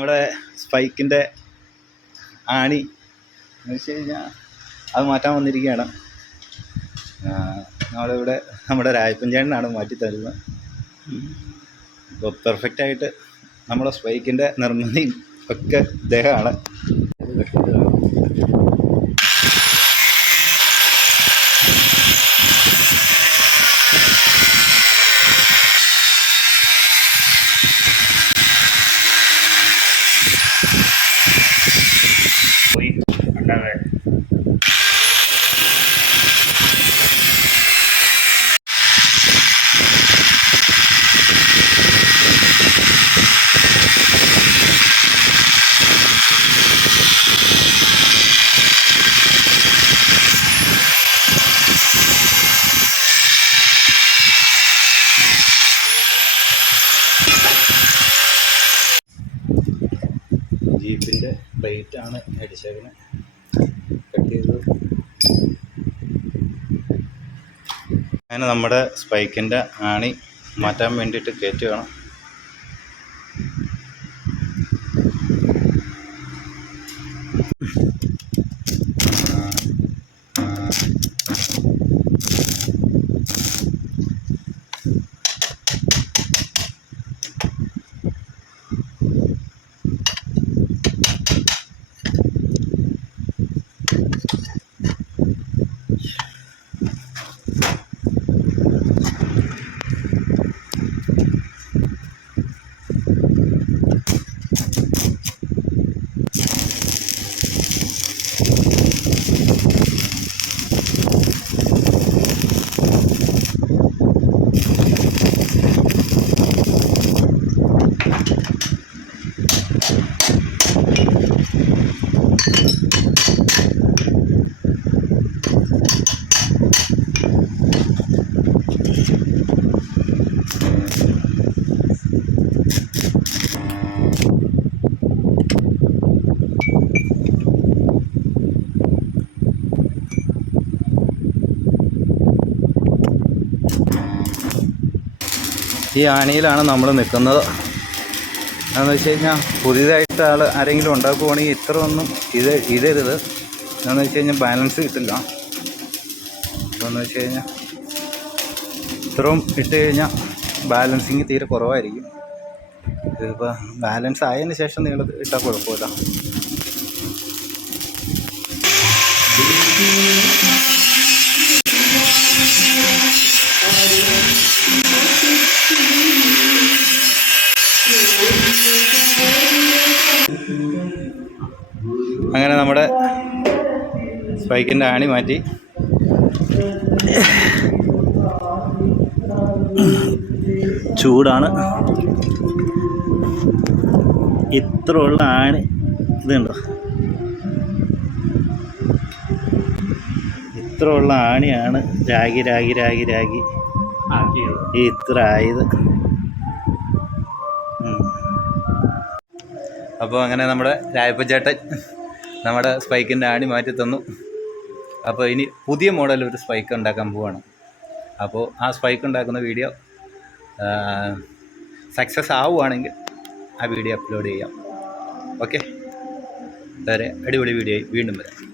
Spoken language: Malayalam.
നമ്മുടെ സ്പൈക്കിൻ്റെ ആണി എന്ന് വെച്ച് കഴിഞ്ഞാൽ അത് മാറ്റാൻ വന്നിരിക്കുകയാണ്. നമ്മളിവിടെ നമ്മുടെ രാജപ്പഞ്ചേട്ടനാണ് മാറ്റി തരുന്നത്. അപ്പോൾ പെർഫെക്റ്റായിട്ട് നമ്മുടെ സ്പൈക്കിൻ്റെ നിർമ്മിതിയും ഒക്കെ ഇദ്ദേഹമാണ്. ജീപ്പിൻ്റെ പ്ലേറ്റാണ് അടിച്ചേക്കുന്നത്, കട്ട് ചെയ്ത്. അങ്ങനെ നമ്മുടെ സ്പൈക്കിൻ്റെ ആണി മാറ്റാൻ വേണ്ടിയിട്ട് കയറ്റുകയാണ്. ഈ ആണിയിലാണ് നമ്മൾ നിൽക്കുന്നത്. എന്താണെന്ന് വെച്ച് കഴിഞ്ഞാൽ പുതിയതായിട്ട് ആരെങ്കിലും ഉണ്ടാക്കുവാണെങ്കിൽ ഇത്ര ഒന്നും ഇടരുത്. എന്താണെന്ന് വെച്ച് കഴിഞ്ഞാൽ ബാലൻസ് കിട്ടില്ല. എന്താണെന്ന് വെച്ച് കഴിഞ്ഞാൽ ഇത്രയും ഇട്ട് കഴിഞ്ഞാൽ ബാലൻസിങ് തീരെ കുറവായിരിക്കും. ഇതിപ്പോൾ ബാലൻസ് ആയതിന് ശേഷം നിങ്ങൾ ഇട്ടാൽ കുഴപ്പമില്ല. അങ്ങനെ നമ്മുടെ സ്പൈക്കിൻ്റെ ആണി മാറ്റി. ചൂടാണ്. ഇത്ര ഉള്ള ആണി ഇതുണ്ടോ, ഇത്ര ഉള്ള ആണിയാണ് രാഗി ഇത്ര ആയത്. അപ്പോൾ അങ്ങനെ നമ്മുടെ രായപ്പച്ചേട്ടൻ നമ്മുടെ സ്പൈക്കിൻ്റെ ആണി മാറ്റി തന്നു. അപ്പോൾ ഇനി പുതിയ മോഡൽ ഒരു സ്പൈക്ക് ഉണ്ടാക്കാൻ പോവാണ്. അപ്പോൾ ആ സ്പൈക്ക് ഉണ്ടാക്കുന്ന വീഡിയോ സക്സസ് ആവുകയാണെങ്കിൽ ആ വീഡിയോ അപ്ലോഡ് ചെയ്യാം. ഓക്കെ, വളരെ അടിപൊളി വീഡിയോ വീണ്ടും വരാം.